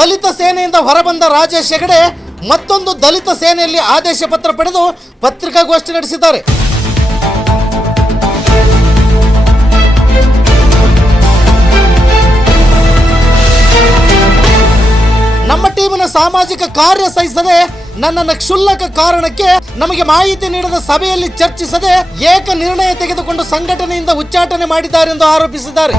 ದಲಿತ ಸೇನೆಯಿಂದ ಹೊರಬಂದ ರಾಜೇಶ್ ಹೆಗಡೆ ಮತ್ತೊಂದು ದಲಿತ ಸೇನೆಯಲ್ಲಿ ಆದೇಶ ಪತ್ರ ಪಡೆದು ಪತ್ರಿಕಾಗೋಷ್ಠಿ ನಡೆಸಿದ್ದಾರೆ. ನಮ್ಮ ಟೀಮಿನ ಸಾಮಾಜಿಕ ಕಾರ್ಯ ಸಹಿಸದೆ ನನ್ನನ್ನು ಕ್ಷುಲ್ಲಕ ಕಾರಣಕ್ಕೆ ನಮಗೆ ಮಾಹಿತಿ ನೀಡದ ಸಭೆಯಲ್ಲಿ ಚರ್ಚಿಸದೆ ಏಕ ನಿರ್ಣಯ ತೆಗೆದುಕೊಂಡು ಸಂಘಟನೆಯಿಂದ ಉಚ್ಚಾಟನೆ ಮಾಡಿದ್ದಾರೆ ಎಂದು ಆರೋಪಿಸಿದ್ದಾರೆ.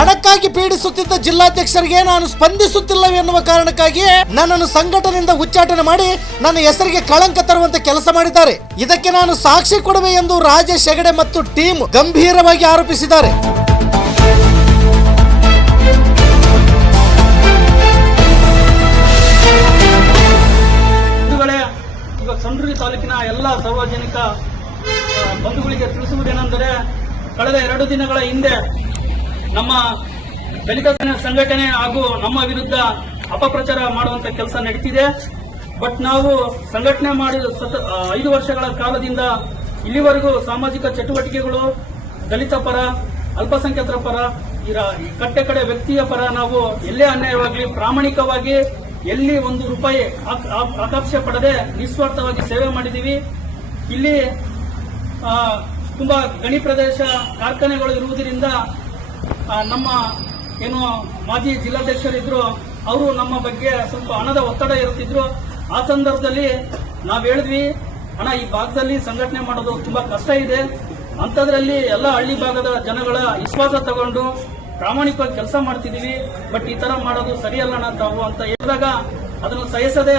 ಹಣಕ್ಕಾಗಿ ಪೀಡಿಸುತ್ತಿದ್ದ ಜಿಲ್ಲಾಧ್ಯಕ್ಷರಿಗೆ ನಾನು ಸ್ಪಂದಿಸುತ್ತಿಲ್ಲವೆನ್ನುವ ಕಾರಣಕ್ಕಾಗಿಯೇ ನನ್ನನ್ನು ಸಂಘಟನೆಯಿಂದ ಉಚ್ಚಾಟನೆ ಮಾಡಿ ನನ್ನ ಹೆಸರಿಗೆ ಕಳಂಕ ತರುವಂತೆ ಕೆಲಸ ಮಾಡಿದ್ದಾರೆ. ಇದಕ್ಕೆ ನಾನು ಸಾಕ್ಷಿ ಕೊಡುವೆ ಎಂದು ರಾಜೇಶ್ ಹೆಗಡೆ ಮತ್ತು ಟೀಮ್ ಗಂಭೀರವಾಗಿ ಆರೋಪಿಸಿದ್ದಾರೆ. ಸಂಡ್ರಿ ತಾಲೂಕಿನ ಎಲ್ಲ ಸಾರ್ವಜನಿಕ ಬಂಧುಗಳಿಗೆ ತಿಳಿಸುವುದೇನೆಂದರೆ, ಕಳೆದ 2 ದಿನಗಳ ಹಿಂದೆ ನಮ್ಮ ದಲಿತ ಸಂಘಟನೆ ಹಾಗೂ ನಮ್ಮ ವಿರುದ್ಧ ಅಪಪ್ರಚಾರ ಮಾಡುವಂತ ಕೆಲಸ ನಡೀತಿದೆ. ಬಟ್ ನಾವು ಸಂಘಟನೆ ಮಾಡಿದ 5 ವರ್ಷಗಳ ಕಾಲದಿಂದ ಇಲ್ಲಿವರೆಗೂ ಸಾಮಾಜಿಕ ಚಟುವಟಿಕೆಗಳು, ದಲಿತ ಪರ, ಅಲ್ಪಸಂಖ್ಯಾತರ ಪರ, ಕಟ್ಟೆ ಕಡೆ ವ್ಯಕ್ತಿಯ ಪರ ನಾವು ಎಲ್ಲೇ ಅನ್ಯಾಯವಾಗಿ ಪ್ರಾಮಾಣಿಕವಾಗಿ ಎಲ್ಲಿ 1 ರೂಪಾಯಿ ಆಕಾಂಕ್ಷೆ ಪಡದೆ ನಿಸ್ವಾರ್ಥವಾಗಿ ಸೇವೆ ಮಾಡಿದ್ದೀವಿ. ಇಲ್ಲಿ ತುಂಬಾ ಗಣಿ ಪ್ರದೇಶ ಕಾರ್ಖಾನೆಗಳು ಇರುವುದರಿಂದ ನಮ್ಮ ಏನು ಮಾಜಿ ಜಿಲ್ಲಾಧ್ಯಕ್ಷರಿದ್ರು ಅವರು ನಮ್ಮ ಬಗ್ಗೆ ಸ್ವಲ್ಪ ಹಣದ ಒತ್ತಡ ಇರುತ್ತಿದ್ರು. ಆ ಸಂದರ್ಭದಲ್ಲಿ ನಾವು ಹೇಳಿದ್ವಿ, ಹಣ ಈ ಭಾಗದಲ್ಲಿ ಸಂಘಟನೆ ಮಾಡೋದು ತುಂಬಾ ಕಷ್ಟ ಇದೆ, ಅಂಥದ್ರಲ್ಲಿ ಎಲ್ಲ ಹಳ್ಳಿ ಭಾಗದ ಜನಗಳ ವಿಶ್ವಾಸ ತಗೊಂಡು ಪ್ರಾಮಾಣಿಕವಾಗಿ ಕೆಲಸ ಮಾಡ್ತಿದ್ದೀವಿ, ಬಟ್ ಈ ತರ ಮಾಡೋದು ಸರಿಯಲ್ಲ ತಾವು ಅಂತ ಹೇಳಿದಾಗ ಅದನ್ನು ಸಹಿಸದೆ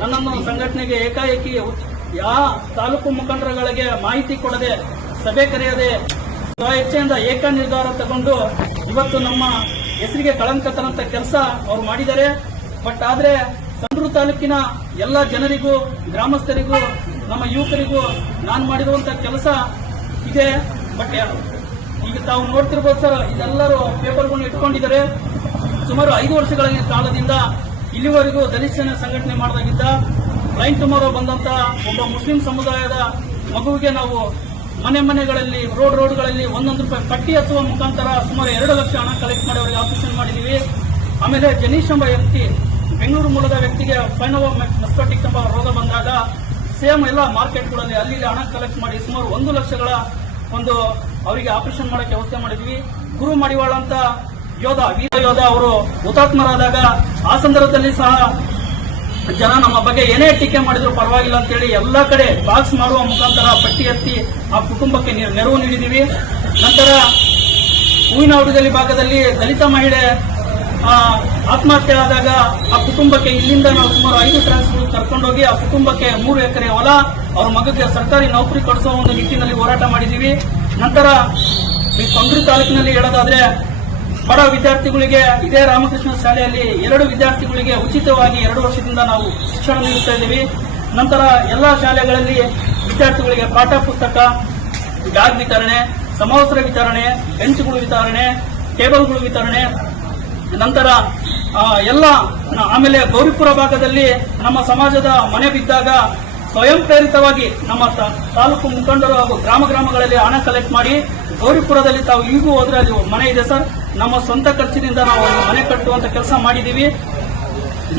ನನ್ನನ್ನು ಸಂಘಟನೆಗೆ ಏಕಾಏಕಿ ಯಾವ ತಾಲೂಕು ಮುಖಂಡರುಗಳಿಗೆ ಮಾಹಿತಿ ಕೊಡದೆ, ಸಭೆ ಕರೆಯದೆ, ಸ್ವಇಚ್ಛೆಯಿಂದ ಏಕ ನಿರ್ಧಾರ ತಗೊಂಡು ಇವತ್ತು ನಮ್ಮ ಹೆಸರಿಗೆ ಕಳಂಕ ತರಂತ ಕೆಲಸ ಅವ್ರು ಮಾಡಿದ್ದಾರೆ. ಬಟ್ ಆದ್ರೆ ಸಂಡ್ರು ತಾಲೂಕಿನ ಎಲ್ಲ ಜನರಿಗೂ, ಗ್ರಾಮಸ್ಥರಿಗೂ, ನಮ್ಮ ಯುವಕರಿಗೂ ನಾನು ಮಾಡಿರುವಂತ ಕೆಲಸ ಇದೆ. ಬಟ್ ಈಗ ತಾವು ನೋಡ್ತಿರ್ಬೋದು ಸರ್, ಇದೆಲ್ಲರೂ ಪೇಪರ್ಗಳನ್ನು ಇಟ್ಕೊಂಡಿದ್ದಾರೆ. ಸುಮಾರು 5 ವರ್ಷಗಳ ಕಾಲದಿಂದ ಇಲ್ಲಿವರೆಗೂ ದಲಿತ ಸೇನೆ ಸಂಘಟನೆ ಮಾಡಲಾಗಿದ್ದ ಬ್ಲೈಂಡ್ ಟುಮಾರೋ ಬಂದಂತ ಒಬ್ಬ ಮುಸ್ಲಿಂ ಸಮುದಾಯದ ಮಗುವಿಗೆ ನಾವು ಮನೆಗಳಲ್ಲಿ ರೋಡ್ಗಳಲ್ಲಿ 1 ರೂಪಾಯಿ ಪಟ್ಟಿ ಹಚ್ಚುವ ಮುಖಾಂತರ ಸುಮಾರು 2 ಲಕ್ಷ ಹಣ ಕಲೆಕ್ಟ್ ಮಾಡಿ ಅವರಿಗೆ ಆಪರೇಷನ್ ಮಾಡಿದ್ದೀವಿ. ಆಮೇಲೆ ಜನೀಶ್ ಎಂಬ ವ್ಯಕ್ತಿ, ಬೆಂಗಳೂರು ಮೂಲದ ವ್ಯಕ್ತಿಗೆ ಫೈನೋವಾ ಮಸ್ಕೋಟಿಕ್ ಎಂಬ ರೋಗ ಬಂದಾಗ ಸೇಮ್ ಎಲ್ಲ ಮಾರ್ಕೆಟ್ಗಳಲ್ಲಿ ಅಲ್ಲಿ ಹಣ ಕಲೆಕ್ಟ್ ಮಾಡಿ ಸುಮಾರು 1 ಲಕ್ಷಗಳ ಒಂದು ಅವರಿಗೆ ಆಪರೇಷನ್ ಮಾಡಕ್ಕೆ ವ್ಯವಸ್ಥೆ ಮಾಡಿದ್ವಿ. ಗುರು ಮಡಿವಾಳ ಅಂತ ಯೋಧ, ವೀರ ಯೋಧ, ಅವರು ಹುತಾತ್ಮರಾದಾಗ ಆ ಸಂದರ್ಭದಲ್ಲಿ ಸಹ ಜನ ನಮ್ಮ ಬಗ್ಗೆ ಏನೇ ಟೀಕೆ ಮಾಡಿದ್ರು ಪರವಾಗಿಲ್ಲ ಅಂತೇಳಿ ಎಲ್ಲ ಕಡೆ ಬಾಕ್ಸ್ ಮಾಡುವ ಮುಖಾಂತರ ಪಟ್ಟಿ ಎತ್ತಿ ಆ ಕುಟುಂಬಕ್ಕೆ ನೆರವು ನೀಡಿದ್ದೀವಿ. ನಂತರ ಹೂವಿನ ಹುಡುಗಲಿ ಭಾಗದಲ್ಲಿ ದಲಿತ ಮಹಿಳೆ ಆತ್ಮಹತ್ಯೆ ಆದಾಗ ಆ ಕುಟುಂಬಕ್ಕೆ ಇಲ್ಲಿಂದ ನಾವು ಸುಮಾರು 5 ಟ್ರಾನ್ಸ್ಗಳು ಕರ್ಕೊಂಡೋಗಿ ಆ ಕುಟುಂಬಕ್ಕೆ 3 ಎಕರೆ ಹೊಲ, ಅವ್ರ ಮಗಕ್ಕೆ ಸರ್ಕಾರಿ ನೌಕರಿ ಕೊಡಿಸುವ ಒಂದು ನಿಟ್ಟಿನಲ್ಲಿ ಹೋರಾಟ ಮಾಡಿದ್ದೀವಿ. ನಂತರ ಈ ಸಂಡ್ರು ತಾಲೂಕಿನಲ್ಲಿ ಹೇಳೋದಾದ್ರೆ, ಬಡ ವಿದ್ಯಾರ್ಥಿಗಳಿಗೆ ಇದೇ ರಾಮಕೃಷ್ಣ ಶಾಲೆಯಲ್ಲಿ 2 ವಿದ್ಯಾರ್ಥಿಗಳಿಗೆ ಉಚಿತವಾಗಿ 2 ವರ್ಷದಿಂದ ನಾವು ಶಿಕ್ಷಣ ನೀಡುತ್ತಾ ಇದ್ದೀವಿ. ನಂತರ ಎಲ್ಲಾ ಶಾಲೆಗಳಲ್ಲಿ ವಿದ್ಯಾರ್ಥಿಗಳಿಗೆ ಪಾಠ ಪುಸ್ತಕ, ಬ್ಯಾಗ್ ವಿತರಣೆ, ಸಮವಸ್ತ್ರ ವಿತರಣೆ, ಬೆಂಚ್ಗಳು ವಿತರಣೆ, ಟೇಬಲ್ಗಳು ವಿತರಣೆ. ನಂತರ ಆಮೇಲೆ ಗೌರಿಪುರ ಭಾಗದಲ್ಲಿ ನಮ್ಮ ಸಮಾಜದ ಮನೆ ಬಿದ್ದಾಗ ಸ್ವಯಂ ಪ್ರೇರಿತವಾಗಿ ನಮ್ಮ ತಾಲೂಕು ಮುಖಂಡರು ಹಾಗೂ ಗ್ರಾಮಗಳಲ್ಲಿ ಹಣ ಕಲೆಕ್ಟ್ ಮಾಡಿ ಗೌರಿಪುರದಲ್ಲಿ ತಾವು ಈಗೂ ಹೋದ್ರೆ ಅದು ಮನೆ ಇದೆ ಸರ್, ನಮ್ಮ ಸ್ವಂತ ಖರ್ಚಿನಿಂದ ನಾವು ಮನೆ ಕಟ್ಟುವಂತ ಕೆಲಸ ಮಾಡಿದ್ದೀವಿ.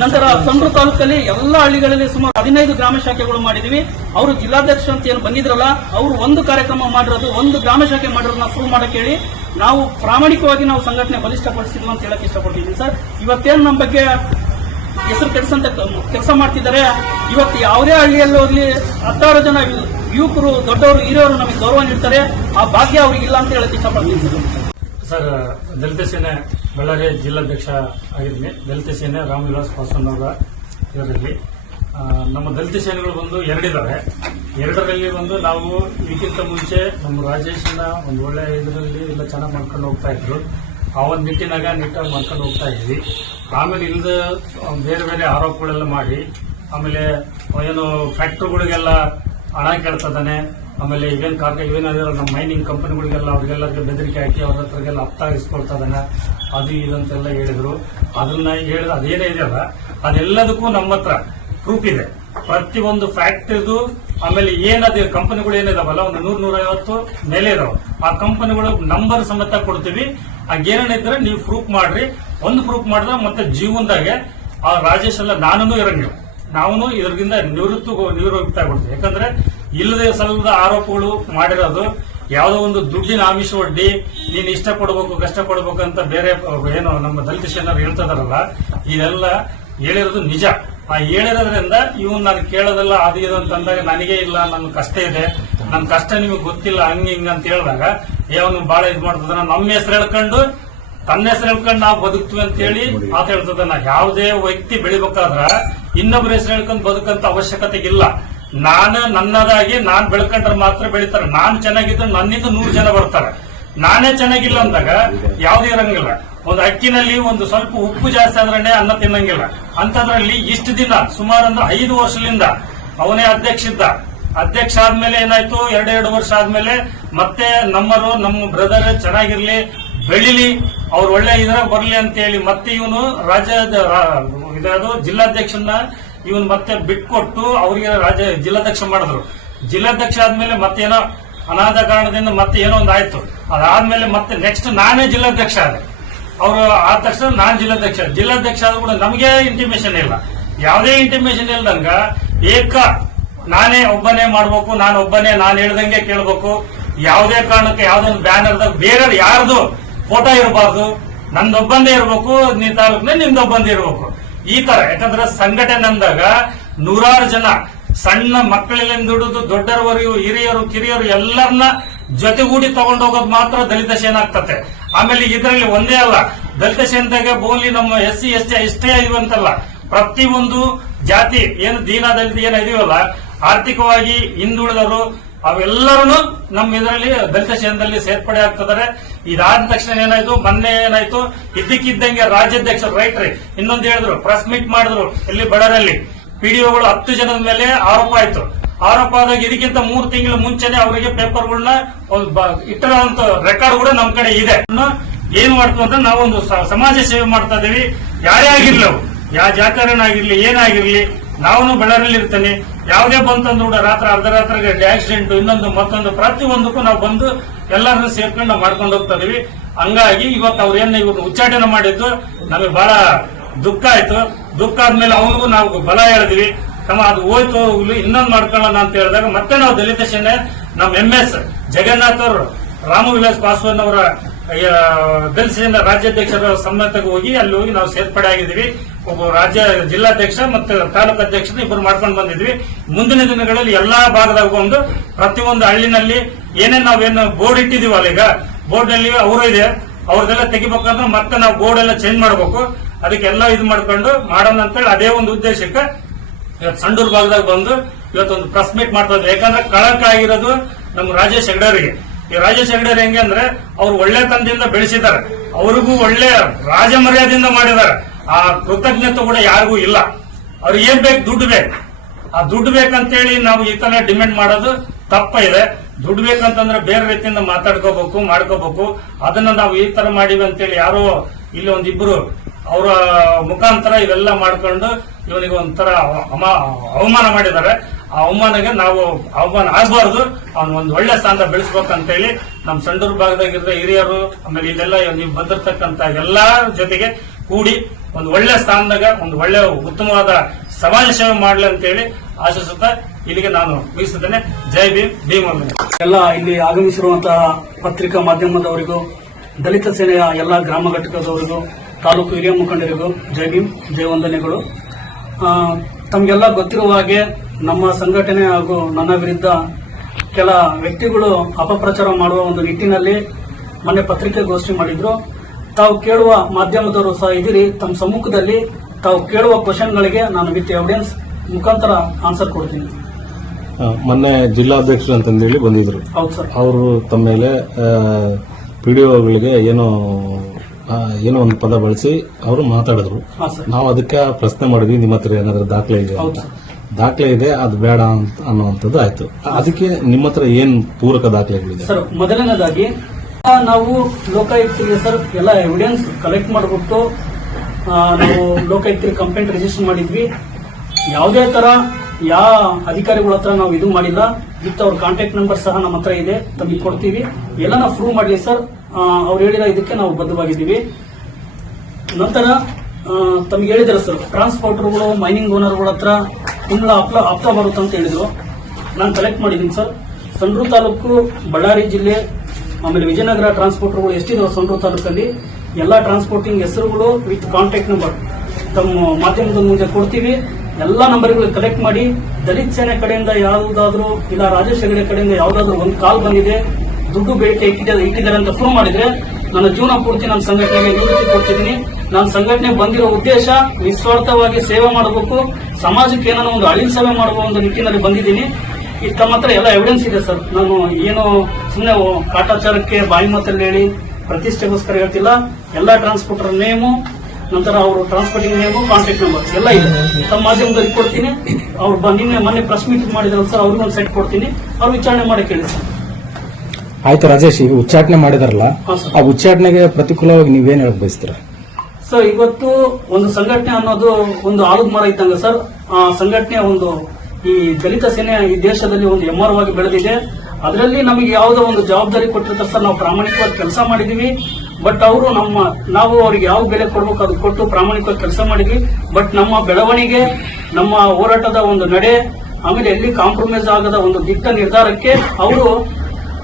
ನಂತರ ಸಂಡ್ರು ತಾಲೂಕಲ್ಲಿ ಎಲ್ಲ ಹಳ್ಳಿಗಳಲ್ಲಿ ಸುಮಾರು 15 ಗ್ರಾಮ ಶಾಖೆಗಳು ಮಾಡಿದೀವಿ. ಅವರು ಜಿಲ್ಲಾಧ್ಯಕ್ಷ ಅಂತ ಏನು ಬಂದಿದ್ರಲ್ಲ, ಅವರು ಒಂದು ಕಾರ್ಯಕ್ರಮ ಮಾಡಿರೋದು, ಒಂದು ಗ್ರಾಮ ಶಾಖೆ ಮಾಡಿರೋದನ್ನ ಶುರು ಮಾಡಕ್ಕೆ ಹೇಳಿ ನಾವು ಪ್ರಾಮಾಣಿಕವಾಗಿ ನಾವು ಸಂಘಟನೆ ಬಲಿಷ್ಠಪಡಿಸಿದ್ವಿ ಅಂತ ಹೇಳಕ್ ಇಷ್ಟಪಟ್ಟಿದ್ದೀನಿ ಸರ್. ಇವತ್ತೇನು ನಮ್ಮ ಬಗ್ಗೆ ಹೆಸರು ಕೆಡಿಸಂತ ಕೆಲಸ ಮಾಡ್ತಿದ್ದಾರೆ, ಇವತ್ತು ಯಾವುದೇ ಹಳ್ಳಿಯಲ್ಲಿ ಹೋಗ್ಲಿ 10 ಜನ ಯುವಕರು, ದೊಡ್ಡವರು, ಹಿರಿಯವರು ನಮಗೆ ಗೌರವ ನೀಡ್ತಾರೆ. ಆ ಭಾಗ್ಯ ಅವ್ರಿಗೆ ಇಲ್ಲ ಅಂತ ಹೇಳಕ್ ಇಷ್ಟಪಡ್ತೀನಿ ಸರ್. ದಲಿತ ಸೇನೆ ಬಳ್ಳಾರಿ ಜಿಲ್ಲಾಧ್ಯಕ್ಷ ಆಗಿದ್ದೀನಿ. ದಲಿತ ಸೇನೆ ರಾಮವಿಲಾಸ್ ಪಾಸ್ವಾನ್ ಅವರ ಇದರಲ್ಲಿ ನಮ್ಮ ದಲಿತ ಸೇನೆಗಳು ಬಂದು 2 ಇದ್ದಾವೆ. 2ರಲ್ಲಿ ಒಂದು ನಾವು ಇದಕ್ಕಿಂತ ಮುಂಚೆ ನಮ್ಮ ರಾಜೇಶನ ಒಂದು ಒಳ್ಳೆ ಇದರಲ್ಲಿ ಎಲ್ಲ ಚೆನ್ನಾಗಿ ಮಾಡ್ಕೊಂಡು ಹೋಗ್ತಾ ಇದ್ರು. ಆ ಒಂದು ನಿಟ್ಟಿನಾಗ ನೀಟಾಗಿ ಮಾಡ್ಕೊಂಡು ಹೋಗ್ತಾ ಇದ್ವಿ. ಆಮೇಲೆ ಇಲ್ಲದ ಬೇರೆ ಬೇರೆ ಆರೋಪಗಳೆಲ್ಲ ಮಾಡಿ, ಆಮೇಲೆ ಏನು ಫ್ಯಾಕ್ಟ್ರಿಗಳಿಗೆಲ್ಲ ಹಣ ಕೇಳ್ತದಾನೆ, ಆಮೇಲೆ ಇವೇನಾದ್ರು ನಮ್ಮ ಮೈನಿಂಗ್ ಕಂಪನಿಗಳಿಗೆಲ್ಲ ಅವ್ರಿಗೆಲ್ಲರಿಗೆ ಬೆದರಿಕೆ ಹಾಕಿ ಅವ್ರ ಹತ್ರಗೆಲ್ಲ ಹಪ್ತಾಗಿಸ್ಕೊಳ್ತಾ ಇದ್ದಾನೆ, ಅದು ಇದಂತೆಲ್ಲ ಹೇಳಿದ್ರು. ಅದನ್ನ ಹೇಳಿದ ಅದೇನೇ ಇದೆಯಲ್ಲ ಅದೆಲ್ಲದಕ್ಕೂ ನಮ್ಮ ಹತ್ರ ಪ್ರೂಫ್ ಇದೆ. ಪ್ರತಿಯೊಂದು ಫ್ಯಾಕ್ಟ್ರಿದು ಆಮೇಲೆ ಏನದು ಕಂಪನಿಗಳು ಏನಿದಾವಲ್ಲ ಒಂದು 100-150 ಮೇಲೆ ಇದಾವೆ. ಆ ಕಂಪನಿಗಳು ನಂಬರ್ ಸಮೇತ ಕೊಡ್ತೀವಿ. ಏನೇನಿದ್ರೆ ನೀವು ಪ್ರೂಫ್ ಮಾಡ್ರಿ. ಒಂದು ಪ್ರೂಫ್ ಮಾಡಿದ್ರೆ ಮತ್ತೆ ಜೀವನದಾಗೆ ಆ ರಾಜೇಶ್ ಎಲ್ಲ ನಾನೂ ಇರಂಗಿಲ್ಲ. ನಾವು ಇದರಿಂದ ನಿವೃತ್ತಿ ಆಗ್ಬಿಡ್ತೀವಿ. ಯಾಕಂದ್ರೆ ಇಲ್ಲದೆ ಸಲ್ಲದ ಆರೋಪಗಳು ಮಾಡಿರೋದು, ಯಾವುದೋ ಒಂದು ದುಡ್ಡಿನ ಆಮಿಷ ಒಡ್ಡಿ ನೀನ್ ಇಷ್ಟ ಪಡ್ಬೇಕು ಕಷ್ಟ ಪಡ್ಬೇಕು ಅಂತ ಬೇರೆ ಏನು ನಮ್ಮ ದಲಿತ ಸೇನರು ಹೇಳ್ತಿದಾರಲ್ಲ, ಇದೆಲ್ಲ ಹೇಳಿರೋದು ನಿಜ. ಆ ಹೇಳಿರೋದ್ರಿಂದ ಇವನ್ ನಾನು ಕೇಳೋದಲ್ಲ ಅದು ಇದು ಅಂತಂದಾಗ ನನಗೆ ಇಲ್ಲ, ನನ್ ಕಷ್ಟ ಇದೆ, ನನ್ ಕಷ್ಟ ನಿಮಗೆ ಗೊತ್ತಿಲ್ಲ, ಹಿಂಗ ಅಂತ ಹೇಳಿದಾಗ ಅವನು ಬಹಳ ಇದ್ ಮಾಡ್ತದ. ನಮ್ಮ ಹೆಸರು ಹೇಳ್ಕೊಂಡು ತನ್ನ ಹೆಸರು ಹೇಳ್ಕೊಂಡು ನಾವು ಬದುಕ್ತೀವಿ ಅಂತ ಹೇಳಿ ಆತ ಹೇಳ್ತದನ್ನ. ಯಾವುದೇ ವ್ಯಕ್ತಿ ಬೆಳಿಬೇಕಾದ್ರ ಇನ್ನೊಬ್ಬರ ಹೆಸರು ಹೇಳ್ಕೊಂಡು ಬದುಕಂತ ಅವಶ್ಯಕತೆ ಇಲ್ಲ. ನನ್ನದಾಗಿ ನಾನ್ ಬೆಳ್ಕೊಂಡ್ರೆ ಮಾತ್ರ ಬೆಳಿತಾರೆ. ನಾನ್ ಚೆನ್ನಾಗಿದ್ರೆ ನನ್ನಿಂದ 100 ಜನ ಬರ್ತಾರೆ. ನಾನೇ ಚೆನ್ನಾಗಿಲ್ಲ ಅಂದಾಗ ಯಾವ್ದು ಇರಂಗಿಲ್ಲ. ಒಂದು ಅಕ್ಕಿನಲ್ಲಿ ಒಂದು ಸ್ವಲ್ಪ ಉಪ್ಪು ಜಾಸ್ತಿ ಆದ್ರೆ ಅನ್ನ ತಿನ್ನಂಗಿಲ್ಲ. ಅಂತದ್ರಲ್ಲಿ ಇಷ್ಟು ದಿನ ಸುಮಾರು ಅಂದ್ರೆ 5 ವರ್ಷದಿಂದ ಅವನೇ ಅಧ್ಯಕ್ಷ ಆದ್ಮೇಲೆ ಏನಾಯ್ತು, 2 ವರ್ಷ ಆದ್ಮೇಲೆ ಮತ್ತೆ ನಮ್ಮ ಬ್ರದರ್ ಚೆನ್ನಾಗಿರ್ಲಿ, ಬೆಳಿಲಿ, ಅವ್ರು ಒಳ್ಳೆ ಇದ್ರಾಗ ಬರ್ಲಿ ಅಂತ ಹೇಳಿ ಮತ್ತೆ ಇವನು ಜಿಲ್ಲಾಧ್ಯಕ್ಷನ ಇವನ್ ಮತ್ತೆ ಬಿಟ್ಕೊಟ್ಟು ಅವ್ರಿಗೆ ಜಿಲ್ಲಾಧ್ಯಕ್ಷ ಮಾಡಿದ್ರು. ಜಿಲ್ಲಾಧ್ಯಕ್ಷ ಆದ್ಮೇಲೆ ಮತ್ತೇನೋ ಅನಾಥ ಕಾರಣದಿಂದ ಮತ್ತೆ ಏನೋ ಒಂದು ಆಯ್ತು. ಅದಾದ್ಮೇಲೆ ಮತ್ತೆ ನೆಕ್ಸ್ಟ್ ನಾನೇ ಜಿಲ್ಲಾಧ್ಯಕ್ಷ ಆದೆ. ಅವರು ಆದ ತಕ್ಷಣ ನಾನ್ ಜಿಲ್ಲಾಧ್ಯಕ್ಷ ಆದ್ರೂ ಕೂಡ ನಮಗೆ ಇಂಟಿಮೇಷನ್ ಇಲ್ಲ. ಯಾವುದೇ ಇಂಟಿಮೇಷನ್ ಇಲ್ದಂಗ ನಾನೇ ಒಬ್ಬನೇ ಮಾಡ್ಬೇಕು, ನಾನು ಹೇಳ್ದಂಗೆ ಕೇಳ್ಬೇಕು. ಯಾವುದೇ ಕಾರಣಕ್ಕೆ ಯಾವ್ದೊಂದು ಬ್ಯಾನರ್ದಾಗ ಬೇರೆ ಯಾರ್ದು ಫೋಟೋ ಇರಬಾರ್ದು, ನಂದೊಬ್ಬಂದೇ ಇರ್ಬೇಕು, ನೀ ತಾಲೂಕ್ನ ನಿಮ್ದೊಬ್ಬಂದೇ ಇರ್ಬೇಕು. ಈ ತರ. ಯಾಕಂದ್ರೆ ಸಂಘಟನೆ ಅಂದಾಗ 100 ಜನ ಸಣ್ಣ ಮಕ್ಕಳಿಂದ ಹಿಡಿದು ದೊಡ್ಡರವರೆಗೂ ಹಿರಿಯರು ಕಿರಿಯರು ಎಲ್ಲರನ್ನ ಜೊತೆಗೂಡಿ ತಗೊಂಡೋಗೋದು ಮಾತ್ರ ದಲಿತ ಸೇನೆ ಆಗ್ತತೆ. ಆಮೇಲೆ ಇದರಲ್ಲಿ ಒಂದೇ ಅಲ್ಲ, ದಲಿತ ಸೇನೆದಾಗ ಬೋನ್ಲಿ ನಮ್ಮ SC ST ಇಷ್ಟೇ ಇವಂತಲ್ಲ, ಪ್ರತಿಯೊಂದು ಜಾತಿ ಏನು ದೀನ ದಲಿತ ಏನ ಇದೀವಲ್ಲ, ಆರ್ಥಿಕವಾಗಿ ಹಿಂದುಳಿದವರು ಅವೆಲ್ಲರೂ ನಮ್ಮ ಇದರಲ್ಲಿ ದಲಿತ ಸೇನೆಯಲ್ಲಿ ಸೇರ್ಪಡೆ ಆಗ್ತಿದ್ದಾರೆ. ಇದಾದ ತಕ್ಷಣ ಏನಾಯ್ತು, ಮೊನ್ನೆ ಏನಾಯ್ತು, ಇದ್ದಕ್ಕಿದ್ದಂಗೆ ರಾಜ್ಯಾಧ್ಯಕ್ಷರು ರೈಟ್ರಿ ಇನ್ನೊಂದು ಹೇಳಿದ್ರು, ಪ್ರೆಸ್ ಮೀಟ್ ಮಾಡಿದ್ರು ಇಲ್ಲಿ ಬಡರಲ್ಲಿ. PDOಗಳು 10 ಜನದ ಮೇಲೆ ಆರೋಪ ಆಯ್ತು. ಆರೋಪ ಆದಾಗ ಇದಕ್ಕಿಂತ 3 ತಿಂಗಳ ಮುಂಚೆನೆ ಅವರಿಗೆ ಪೇಪರ್ಗಳನ್ನ ಇಟ್ಟಿರುವಂತ ರೆಕಾರ್ಡ್ ಕೂಡ ನಮ್ ಕಡೆ ಇದೆ. ಏನ್ ಮಾಡ್ತೀವಿ ಅಂದ್ರೆ ನಾವೊಂದು ಸಮಾಜ ಸೇವೆ ಮಾಡ್ತಾ ಇದೀವಿ. ಯಾರೇ ಆಗಿರ್ಲಿ, ಅವು ಯಾವ ಜಾತಿಯನ್ನಾಗಿರ್ಲಿ ಏನಾಗಿರ್ಲಿ, ನಾವು ಬಳ್ಳಾರಿಯಲ್ಲಿ ಇರ್ತಾನೆ. ಯಾವುದೇ ಬಂತಂದ್ರು ಕೂಡ ರಾತ್ರಿ ಅರ್ಧರಾತ್ರಿಗೆ ಆಕ್ಸಿಡೆಂಟ್ ಇನ್ನೊಂದು ಮತ್ತೊಂದು ಪ್ರತಿಯೊಂದಕ್ಕೂ ನಾವು ಬಂದು ಎಲ್ಲರನ್ನು ಸೇರ್ಕೊಂಡು ನಾವು ಮಾಡ್ಕೊಂಡು ಹೋಗ್ತಾ ಇದೀವಿ. ಹಂಗಾಗಿ ಇವತ್ತು ಅವ್ರೇನು ಇವ್ರು ಉಚ್ಚಾಟನೆ ಮಾಡಿದ್ದು ನಮಗೆ ಬಹಳ ದುಃಖ ಆಯ್ತು. ದುಃಖ ಆದ್ಮೇಲೆ ಅವನಿಗೂ ನಾವು ಬಲ ಹೇಳಿದ್ವಿ, ಅದು ಹೋಯ್ತು ಇನ್ನೊಂದು ಮಾಡ್ಕೊಳ್ಳೋಣ ಅಂತ ಹೇಳಿದಾಗ ಮತ್ತೆ ನಾವು ದಲಿತ ಸೇನೆ ನಮ್ಮ MS ಜಗನ್ನಾಥ್ ಅವರು ರಾಮವಿಲಾಸ್ ಪಾಸ್ವಾನ್ ಅವರ ದಲಿತ ಸೇನೆ ರಾಜ್ಯಾಧ್ಯಕ್ಷರ ಸಮ್ಮತಕ್ಕೆ ಹೋಗಿ ಅಲ್ಲಿ ಹೋಗಿ ನಾವು ಸೇರ್ಪಡೆ ಆಗಿದ್ದೀವಿ. ಒಬ್ಬ ಜಿಲ್ಲಾಧ್ಯಕ್ಷ ಮತ್ತು ತಾಲೂಕು ಅಧ್ಯಕ್ಷರು ಇಬ್ಬರು ಮಾಡ್ಕೊಂಡು ಬಂದಿದ್ವಿ. ಮುಂದಿನ ದಿನಗಳಲ್ಲಿ ಎಲ್ಲಾ ಭಾಗದಾಗ ಬಂದು ಪ್ರತಿಯೊಂದು ಹಳ್ಳಿನಲ್ಲಿ ಏನೇನು ನಾವೇನು ಬೋರ್ಡ್ ಇಟ್ಟಿದೀವಲ್ಲ, ಈಗ ಬೋರ್ಡ್ ನಲ್ಲಿ ಅವರು ಇದೆ, ಅವ್ರದೆಲ್ಲ ತೆಗಿಬೇಕಂದ್ರೆ ಮತ್ತೆ ನಾವು ಬೋರ್ಡ್ ಎಲ್ಲ ಚೇಂಜ್ ಮಾಡಬೇಕು. ಅದಕ್ಕೆಲ್ಲ ಇದು ಮಾಡ್ಕೊಂಡು ಮಾಡೋಣ ಅಂತೇಳಿ ಅದೇ ಒಂದು ಉದ್ದೇಶಕ್ಕೆ ಇವತ್ತು ಸಂಡೂರು ಭಾಗದಾಗ ಬಂದು ಇವತ್ತೊಂದು ಪ್ರೆಸ್ ಮೀಟ್ ಮಾಡ್ತಾ ಇದ್ವಿ. ಯಾಕಂದ್ರೆ ಕಳಕ ಆಗಿರೋದು ನಮ್ಮ ರಾಜೇಶ್ ಹೆಗ್ಡೆಯವರಿಗೆ. ಈ ರಾಜೇಶ್ ಹೆಗ್ಡೆ ಹೆಂಗೆ ಅಂದ್ರೆ ಅವ್ರು ಒಳ್ಳೆತನದಿಂದ ಬೆಳೆಸಿದ್ದಾರೆ, ಅವ್ರಿಗೂ ಒಳ್ಳೆ ರಾಜ ಮರ್ಯಾದೆಯಿಂದ ಮಾಡಿದ್ದಾರೆ. ಆ ಕೃತಜ್ಞತೆ ಕೂಡ ಯಾರಿಗೂ ಇಲ್ಲ. ಅವ್ರಿಗೆ ಏನ್ ಬೇಕು, ದುಡ್ಡು ಬೇಕು. ಆ ದುಡ್ಡು ಬೇಕಂತೇಳಿ ನಾವು ಈ ತರ ಡಿಮ್ಯಾಂಡ್ ಮಾಡೋದು ತಪ್ಪ ಇದೆ. ದುಡ್ಡು ಬೇಕಂತಂದ್ರೆ ಬೇರೆ ರೀತಿಯಿಂದ ಮಾಡ್ಕೋಬೇಕು. ಅದನ್ನ ನಾವು ಈ ತರ ಮಾಡಿವಿ ಅಂತೇಳಿ ಯಾರೋ ಇಲ್ಲಿ ಒಂದಿಬ್ರು ಅವರ ಮುಖಾಂತರ ಇವೆಲ್ಲ ಮಾಡ್ಕೊಂಡು ಇವನಿಗೆ ಒಂಥರ ಅವಮಾನ ಮಾಡಿದ್ದಾರೆ. ಆ ಅವಮಾನಕ್ಕೆ ನಾವು ಅವಮಾನ ಆಗಬಾರ್ದು, ಅವ್ನು ಒಂದು ಒಳ್ಳೆ ಸ್ಥಾನ ಬೆಳೆಸ್ಬೇಕಂತೇಳಿ ನಮ್ಮ ಸಂಡೂರು ಭಾಗದಾಗಿರೋ ಹಿರಿಯರು, ಆಮೇಲೆ ಇಲ್ಲೆಲ್ಲ ನೀವು ಬಂದಿರತಕ್ಕಂತ ಎಲ್ಲರ ಜೊತೆಗೆ ಕೂಡಿ ಒಂದು ಒಳ್ಳೆ ಸ್ಥಾನದಾಗ ಒಂದು ಒಳ್ಳೆ ಉತ್ತಮವಾದ ಸಮಾಜ ಸೇವೆ ಮಾಡಲಿ ಅಂತೇಳಿ ಆಶಿಸುತ್ತಾ ಇಲ್ಲಿಗೆ ನಾನು ಮುಗಿಸುತ್ತೇನೆ. ಜೈ ಭೀಮ್ ಎಲ್ಲ ಇಲ್ಲಿ ಆಗಮಿಸಿರುವಂತಹ ಪತ್ರಿಕಾ ಮಾಧ್ಯಮದವರಿಗೂ, ದಲಿತ ಸೇನೆಯ ಎಲ್ಲ ಗ್ರಾಮ ಘಟಕದವರಿಗೂ, ತಾಲೂಕು ಹಿರಿಯ ಮುಖಂಡರಿಗೂ ಜೈ ಭೀಮ್, ಜೈ ವಂದನೆಗಳು. ತಮಗೆಲ್ಲ ಗೊತ್ತಿರುವ ಹಾಗೆ ನಮ್ಮ ಸಂಘಟನೆ ಹಾಗೂ ನನ್ನ ವಿರುದ್ಧ ಕೆಲ ವ್ಯಕ್ತಿಗಳು ಅಪಪ್ರಚಾರ ಮಾಡುವ ಒಂದು ನಿಟ್ಟಿನಲ್ಲಿ ಮೊನ್ನೆ ಪತ್ರಿಕಾಗೋಷ್ಠಿ ಮಾಡಿದ್ರು. ತಾವು ಕೇಳುವ ಮಾಧ್ಯಮದವರು ಸಹ ಇದ್ದೀರಿ. ತಮ್ಮ ಸಮ್ಮುಖದಲ್ಲಿ ತಾವು ಕೇಳುವ ಕ್ವಶನ್ಗಳಿಗೆ ನಾನು ವಿತ್ ಎವಿಡೆನ್ಸ್ ಮುಖಾಂತರ ಆನ್ಸರ್ ಕೊಡ್ತೀನಿ. ಮೊನ್ನೆ ಜಿಲ್ಲಾಧ್ಯಕ್ಷರು ಅಂತಂದೇಳಿ ಬಂದಿದ್ರು. ಹೌದು ಸರ್. ಅವರು ತಮ್ಮ ಮೇಲೆ PDOಗಳಿಗೆ ಏನೋ ಒಂದು ಪದ ಬಳಸಿ ಅವರು ಮಾತಾಡಿದ್ರು. ನಾವು ಅದಕ್ಕೆ ಪ್ರಶ್ನೆ ಮಾಡಿದ್ವಿ, ನಿಮ್ಮ ಹತ್ರ ಏನಾದ್ರೂ ದಾಖಲೆ ಇದೆ ಅಂತ. ದಾಖಲೆ ಇದೆ, ಅದು ಬೇಡ ಅಂತ ಅನ್ನುವಂಥದ್ದು ಆಯ್ತು. ಅದಕ್ಕೆ ನಿಮ್ಮ ಹತ್ರ ಏನ್ ಪೂರಕ ದಾಖಲೆಗಳಿದೆ ಸರ್? ಮೊದಲನೇದಾಗಿ ನಾವು ಲೋಕಾಯುಕ್ತರಿಗೆ ಸರ್ ಎಲ್ಲ ಎವಿಡೆನ್ಸ್ ಕಲೆಕ್ಟ್ ಮಾಡಿಬಿಟ್ಟು ನಾವು ಲೋಕಾಯುಕ್ತರಿಗೆ ಕಂಪ್ಲೇಂಟ್ ರಿಜಿಸ್ಟರ್ ಮಾಡಿದ್ವಿ. ಯಾವುದೇ ತರ ಯಾವ ಅಧಿಕಾರಿಗಳ ಹತ್ರ ನಾವು ಇದು ಮಾಡಿಲ್ಲ. ವಿತ್ ಅವ್ರ ಕಾಂಟ್ಯಾಕ್ಟ್ ನಂಬರ್ ಸಹ ನಮ್ಮ ಹತ್ರ ಇದೆ, ತಮಗೆ ಕೊಡ್ತೀವಿ. ಎಲ್ಲ ನಾವು ಪ್ರೂವ್ ಮಾಡಲಿ ಸರ್. ಅವ್ರು ಹೇಳಿದ ಇದಕ್ಕೆ ನಾವು ಬದ್ಧವಾಗಿದ್ದೀವಿ. ನಂತರ ತಮಗೆ ಹೇಳಿದ್ರು ಸರ್, ಟ್ರಾನ್ಸ್ಪೋರ್ಟರ್ಗಳು ಮೈನಿಂಗ್ ಓನರ್ಗಳ ಹತ್ರ ತಿಂಗಳ ಹಪ್ತ ಬರುತ್ತೆ ಅಂತ ಹೇಳಿದ್ರು. ನಾನು ಕಲೆಕ್ಟ್ ಮಾಡಿದ್ದೀನಿ ಸರ್. ಸಂಡೂರು ತಾಲೂಕು, ಬಳ್ಳಾರಿ ಜಿಲ್ಲೆ, ಆಮೇಲೆ ವಿಜಯನಗರ ಟ್ರಾನ್ಸ್ಪೋರ್ಟರ್ಗಳು ಎಷ್ಟಿದಾವೆ ಸಂಡೂರು ತಾಲೂಕಲ್ಲಿ, ಎಲ್ಲ ಟ್ರಾನ್ಸ್ಪೋರ್ಟಿಂಗ್ ಹೆಸರುಗಳು ವಿತ್ ಕಾಂಟ್ಯಾಕ್ಟ್ ನಂಬರ್ ತಮ್ಮ ಮಾಧ್ಯಮದ ಮುಂದೆ ಕೊಡ್ತೀವಿ. ಎಲ್ಲ ನಂಬರ್ಗಳು ಕಲೆಕ್ಟ್ ಮಾಡಿ, ದಲಿತ ಸೇನೆ ಕಡೆಯಿಂದ ಯಾವುದಾದ್ರೂ ಇಲ್ಲ ರಾಜೇಶ್ ಹೆಗಡೆ ಕಡೆಯಿಂದ ಯಾವುದಾದ್ರೂ ಒಂದು ಕಾಲ್ ಬಂದಿದೆ, ದುಡ್ಡು ಬೇಡಿಕೆ ಇಟ್ಟಿದ್ದಾರೆ ಅಂತ ಪ್ರೂವ್ ಮಾಡಿದ್ರೆ ನನ್ನ ಜೀವನ ಪೂರ್ತಿ ನನ್ನ ಸಂಘಟನೆಗೆ ನಿವೃತ್ತಿ ಕೊಡ್ತಿದ್ದೀನಿ. ನನ್ನ ಸಂಘಟನೆ ಬಂದಿರೋ ಉದ್ದೇಶ ನಿಸ್ವಾರ್ಥವಾಗಿ ಸೇವೆ ಮಾಡಬೇಕು, ಸಮಾಜಕ್ಕೆ ಏನೋ ಒಂದು ಅಳಿಲ್ ಸೇವೆ ಮಾಡುವ ಒಂದು ನಿಟ್ಟಿನಲ್ಲಿ ಬಂದಿದ್ದೀನಿ. ಇದು ತಮ್ಮ ಹತ್ರ ಎಲ್ಲ ಎವಿಡೆನ್ಸ್ ಇದೆ ಸರ್. ನಾನು ಏನು ಸುಮ್ಮನೆ ಕಾಟಾಚಾರಕ್ಕೆ ಬಾಯಿ ಮಾತಲ್ಲಿ ಹೇಳಿ ಪ್ರತಿಷ್ಠೆಗೋಸ್ಕರ ಹೇಳ್ತಿಲ್ಲ. ಎಲ್ಲ ಟ್ರಾನ್ಸ್ಪೋರ್ಟರ್ ನೇಮು, ನಂತರ ಅವರು ಟ್ರಾನ್ಸ್ಪೋರ್ಟಿಂಗ್ ನೇಮು, ಕಾಂಟ್ಯಾಕ್ಟ್ ನಂಬರ್ ಎಲ್ಲ ಇದೆ. ತಮ್ಮ ಮಾಧ್ಯಮದಲ್ಲಿ ಕೊಡ್ತೀನಿ. ಅವ್ರು ಮೊನ್ನೆ ಪ್ರೆಸ್ ಮೀಟಿಂಗ್ ಮಾಡಿದ್ರು ಸರ್, ಅವ್ರಿಗೊಂದು ಒಂದು ಸೆಟ್ ಕೊಡ್ತೀನಿ. ಅವ್ರು ವಿಚಾರಣೆ ಮಾಡಕ್ಕೆ ಹೇಳಿ ಸರ್. ಆಯ್ತು ರಾಜೇಶ್, ಈಗ ಉಚ್ಚಾಟನೆ ಮಾಡಿದಾರಲ್ಲ, ಆ ಉಚ್ಚಾಟನೆಗೆ ಪ್ರತಿಕೂಲವಾಗಿ ನೀವೇನ್ ಹೇಳಕ್ ಬಯಸ್ತೀರ ಸರ್? ಇವತ್ತು ಒಂದು ಸಂಘಟನೆ ಅನ್ನೋದು ಒಂದು ಆಲದ ಮರ ಇದ್ದಂಗ ಸರ್. ಆ ಸಂಘಟನೆ ಒಂದು ಈ ದಲಿತ ಸೇನೆ ಈ ದೇಶದಲ್ಲಿ ಒಂದು ಎಮ್ಮರವಾಗಿ ಬೆಳೆದಿದೆ. ಅದರಲ್ಲಿ ನಮಗೆ ಯಾವುದೋ ಒಂದು ಜವಾಬ್ದಾರಿ ಕೊಟ್ಟಿರ್ತಾರೆ ಸರ್. ನಾವು ಪ್ರಾಮಾಣಿಕವಾಗಿ ಕೆಲಸ ಮಾಡಿದೀವಿ. ಬಟ್ ಅವರು ನಾವು ಅವ್ರಿಗೆ ಯಾವ ಬೆಲೆ ಕೊಡ್ಬೇಕು ಅದು ಕೊಟ್ಟು ಪ್ರಾಮಾಣಿಕವಾಗಿ ಕೆಲಸ ಮಾಡಿದ್ವಿ. ಬಟ್ ನಮ್ಮ ಬೆಳವಣಿಗೆ, ನಮ್ಮ ಹೋರಾಟದ ಒಂದು ನಡೆ, ಆಮೇಲೆ ಎಲ್ಲಿ ಕಾಂಪ್ರಮೈಸ್ ಆಗದ ಒಂದು ದಿಟ್ಟ ನಿರ್ಧಾರಕ್ಕೆ ಅವರು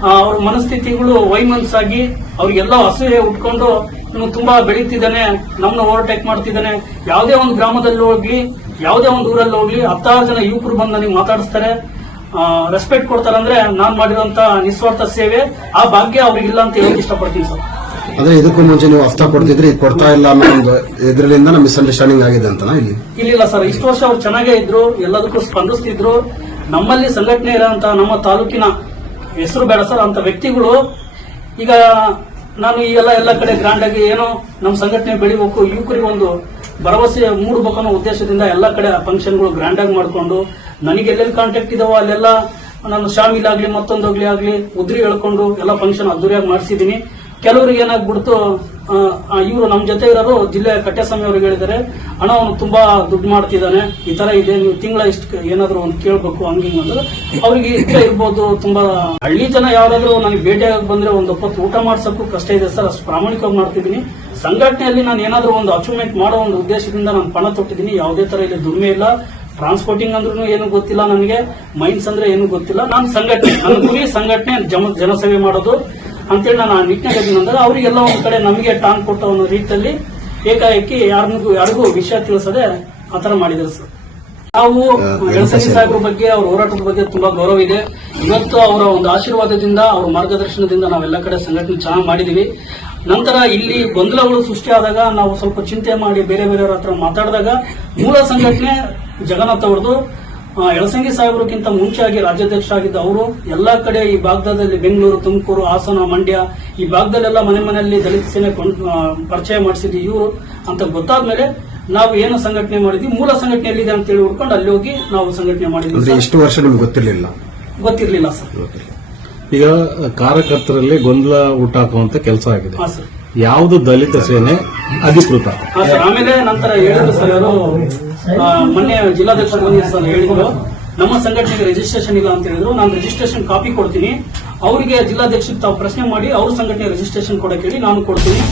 ಅವ್ರ ಮನಸ್ಥಿತಿಗಳು ವೈಮನಸ್ಸಾಗಿ ಅವ್ರಿಗೆಲ್ಲ ಅಸೂಯೆ ಉಟ್ಕೊಂಡು ಇವನು ತುಂಬಾ ಬೆಳೀತಿದ್ದಾನೆ, ನಮ್ಮನ್ನ ಓವರ್ಟೇಕ್ ಮಾಡ್ತಿದ್ದಾನೆ. ಯಾವುದೇ ಒಂದು ಗ್ರಾಮದಲ್ಲಿ ಹೋಗ್ಲಿ, ಯಾವುದೇ ಒಂದು ಊರಲ್ಲಿ ಹೋಗ್ಲಿ, 10 ಜನ ಯುವಕರು ಬಂದು ನನಗೆ ಮಾತಾಡಿಸ್ತಾರೆ, ರೆಸ್ಪೆಕ್ಟ್ ಕೊಡ್ತಾರೆ. ಅಂದ್ರೆ ನಾನ್ ಮಾಡಿರುವಂತ ನಿಸ್ವಾರ್ಥ ಸೇವೆ, ಆ ಭಾಗ್ಯ ಅವ್ರಿಗಿಲ್ಲ ಅಂತ ಹೇಳಕ್ ಇಷ್ಟಪಡ್ತೀನಿ ಸರ್. ಅಂದ್ರೆ ಇದಕ್ಕೂ ಮುಂಚೆ ನೀವು ಹಫ್ತಾ ಕೊಡ್ತಿದ್ರಿ, ಕೊಡ್ತಾ ಇಲ್ಲ ಅನ್ನೋ ಒಂದು ಇದರಿಂದ ಮಿಸ್ಅಂಡರ್ಸ್ಟ್ಯಾಂಡಿಂಗ್ ಆಗಿದೆ ಅಂತನಾ ಇಲ್ಲಿ? ಇಲ್ಲ ಸರ್, ಇಷ್ಟು ವರ್ಷ ಅವ್ರು ಚೆನ್ನಾಗೇ ಇದ್ರು, ಎಲ್ಲದಕ್ಕೂ ಸ್ಪಂದಿಸ್ತಿದ್ರು. ನಮ್ಮಲ್ಲಿ ಸಂಘಟನೆ ಇರೋಂತ ನಮ್ಮ ತಾಲೂಕಿನ ಹೆಸರು ಬೇಡ ಸರ್ ಅಂತ ವ್ಯಕ್ತಿಗಳು ಈಗ ನಾನು ಎಲ್ಲ ಕಡೆ ಗ್ರಾಂಡ್ ಆಗಿ ಏನೋ ನಮ್ಮ ಸಂಘಟನೆ ಬೆಳಿಬೇಕು, ಯುವಕರಿಗೆ ಒಂದು ಭರವಸೆ ಮೂಡಬೇಕು ಅನ್ನೋ ಉದ್ದೇಶದಿಂದ ಎಲ್ಲ ಕಡೆ ಫಂಕ್ಷನ್ಗಳು ಗ್ರ್ಯಾಂಡ್ ಆಗಿ ಮಾಡಿಕೊಂಡು, ನನಗೆ ಎಲ್ಲೆಲ್ಲಿ ಕಾಂಟ್ಯಾಕ್ಟ್ ಇದಾವೋ ಅಲ್ಲೆಲ್ಲ ನಾನು ಶಾಮಿಲಾಗ್ಲಿ ಮತ್ತೊಂದೋಗ್ಲಿ ಆಗ್ಲಿ ಉದ್ರಿ ಹೇಳ್ಕೊಂಡು ಎಲ್ಲ ಫಂಕ್ಷನ್ ಅದ್ದೂರಿಯಾಗಿ ಮಾಡಿಸಿದ್ದೀನಿ. ಕೆಲವರಿಗೆ ಏನಾಗ್ಬಿಡ್ತು, ಇವರು ನಮ್ಮ ಜೊತೆ ಇರೋರು ಜಿಲ್ಲೆ ಕಟ್ಟೆಸ್ವಾಮಿ ಅವ್ರಿಗೆ ಹೇಳಿದ್ದಾರೆ, ಅಣ್ಣ ಅವನು ತುಂಬಾ ದುಡ್ಡು ಮಾಡ್ತಿದ್ದಾನೆ, ಈ ತರ ಇದೆ, ನೀವು ತಿಂಗಳ ಇಷ್ಟು ಏನಾದ್ರು ಒಂದು ಕೇಳ್ಬೇಕು ಹಂಗಿಂಗ್ ಅಂದ್ರೆ ಅವ್ರಿಗೆ ಇಷ್ಟ ಇರ್ಬೋದು. ತುಂಬಾ ಹಳ್ಳಿ ಜನ ಯಾರಾದ್ರೂ ನನಗೆ ಭೇಟಿಯಾಗಿ ಬಂದ್ರೆ ಒಂದು ಹೊತ್ತು ಊಟ ಮಾಡ್ಸಕ್ಕೂ ಕಷ್ಟ ಇದೆ ಸರ್. ಅಷ್ಟು ಪ್ರಾಮಾಣಿಕವಾಗಿ ಮಾಡ್ತಿದ್ದೀನಿ. ಸಂಘಟನೆಯಲ್ಲಿ ನಾನು ಏನಾದ್ರೂ ಒಂದು ಅಚೀವ್ಮೆಂಟ್ ಮಾಡೋ ಒಂದು ಉದ್ದೇಶದಿಂದ ನಾನು ಪಣ ತೊಟ್ಟಿದ್ದೀನಿ. ಯಾವುದೇ ತರ ಇಲ್ಲಿ ದುಡಿಮೆ ಇಲ್ಲ. ಟ್ರಾನ್ಸ್ಪೋರ್ಟಿಂಗ್ ಅಂದ್ರೂ ಏನು ಗೊತ್ತಿಲ್ಲ ನನಗೆ, ಮೈನ್ಸ್ ಅಂದ್ರೆ ಏನು ಗೊತ್ತಿಲ್ಲ. ನಾನು ಸಂಘಟನೆ, ನನ್ನ ಗುರಿ ಸಂಘಟನೆ, ಜನಸೇವೆ ಮಾಡೋದು ಅಂತೇಳಿ ನಾನು ಆ ನಿಟ್ಟಿನಾಗ ಅಂದ್ರೆ ಅವರಿಗೆಲ್ಲ ಒಂದ್ ಕಡೆ ನಮಗೆ ಟಾಂಗ್ ಕೊಟ್ಟ ಒಂದು ರೀತಿಯಲ್ಲಿ ಏಕಾಏಕಿ ಯಾರಿಗೂ ವಿಷಯ ತಿಳಿಸದೆ ಆತರ ಮಾಡಿದ್ರು ಸರ್. ನಾವು ಎಳಸಂಗಿ ಸಾಹೇಬ್ರ ಬಗ್ಗೆ, ಅವ್ರ ಹೋರಾಟದ ಬಗ್ಗೆ ತುಂಬಾ ಗೌರವ ಇದೆ. ಇವತ್ತು ಅವರ ಒಂದು ಆಶೀರ್ವಾದದಿಂದ, ಅವ್ರ ಮಾರ್ಗದರ್ಶನದಿಂದ ನಾವೆಲ್ಲ ಕಡೆ ಸಂಘಟನೆ ಚೆನ್ನಾಗಿ ಮಾಡಿದೀವಿ. ನಂತರ ಇಲ್ಲಿ ಗೊಂದಲಗಳು ಸೃಷ್ಟಿ ಆದಾಗ ನಾವು ಸ್ವಲ್ಪ ಚಿಂತೆ ಮಾಡಿ ಬೇರೆ ಬೇರೆಯವ್ರ ಹತ್ರ ಮಾತಾಡಿದಾಗ ಮೂಲ ಸಂಘಟನೆ ಜಗನ್ನಾಥ್ ಅವ್ರದ್ದು. ಎಳಸಂಗಿ ಸಾಹೇಬ್ರಿಗಿಂತ ಮುಂಚೆಯಾಗಿ ರಾಜ್ಯಾಧ್ಯಕ್ಷರಾಗಿದ್ದ ಅವರು ಎಲ್ಲಾ ಕಡೆ ಈ ಭಾಗದಲ್ಲಿ ಬೆಂಗಳೂರು, ತುಮಕೂರು, ಹಾಸನ, ಮಂಡ್ಯ ಈ ಭಾಗದಲ್ಲೆಲ್ಲ ಮನೆಯಲ್ಲಿ ದಲಿತ ಸೇನೆ ಪರಿಚಯ ಮಾಡಿಸಿದ್ವಿ ಇವರು ಅಂತ ಗೊತ್ತಾದ್ಮೇಲೆ ನಾವು ಏನು ಸಂಘಟನೆ ಮಾಡಿದ್ವಿ, ಮೂಲ ಸಂಘಟನೆ ಎಲ್ಲಿದೆ ಅಂತ ಹೇಳಿ ಹುಡ್ಕೊಂಡು ಅಲ್ಲಿ ಹೋಗಿ ನಾವು ಸಂಘಟನೆ ಮಾಡಿದ್ವಿ. ಎಷ್ಟು ವರ್ಷ ನಿಮ್ಗೆ ಗೊತ್ತಿರ್ಲಿಲ್ಲ ಸರ್. ಈಗ ಕಾರ್ಯಕರ್ತರಲ್ಲಿ ಗೊಂದಲ ಹುಟ್ಟಾಕುವಂತ ಕೆಲಸ ಆಗಿದೆ. ಹಾ ಸರ್. ಯಾವುದು ದಲಿತ ಸೇನೆ ಅಧಿಕೃತ? ಹಾ ಸರ್. ಆಮೇಲೆ ನಂತರ ಹೇಳಿದ್ರು ಸರ್ ಅವರು, ಮೊನ್ನೆ ಜಿಲ್ಲಾಧ್ಯಕ್ಷರು ಬಂದಿದ್ರು ಸರ್, ಹೇಳಿದ್ರು ನಮ್ಮ ಸಂಘಟನೆಗೆ ರಿಜಿಸ್ಟ್ರೇಷನ್ ಇಲ್ಲ ಅಂತ ಹೇಳಿದ್ರು. ನಾನು ರಿಜಿಸ್ಟ್ರೇಷನ್ ಕಾಪಿ ಕೊಡ್ತೀನಿ, ಅವರಿಗೆ ಜಿಲ್ಲಾಧ್ಯಕ್ಷರಿಗೆ ತಾವು ಪ್ರಶ್ನೆ ಮಾಡಿ ಅವ್ರ ಸಂಘಟನೆ ರಿಜಿಸ್ಟ್ರೇಷನ್ ಕೊಡಕ್ಕೆ ಹೇಳಿ ನಾನು ಕೊಡ್ತೀನಿ.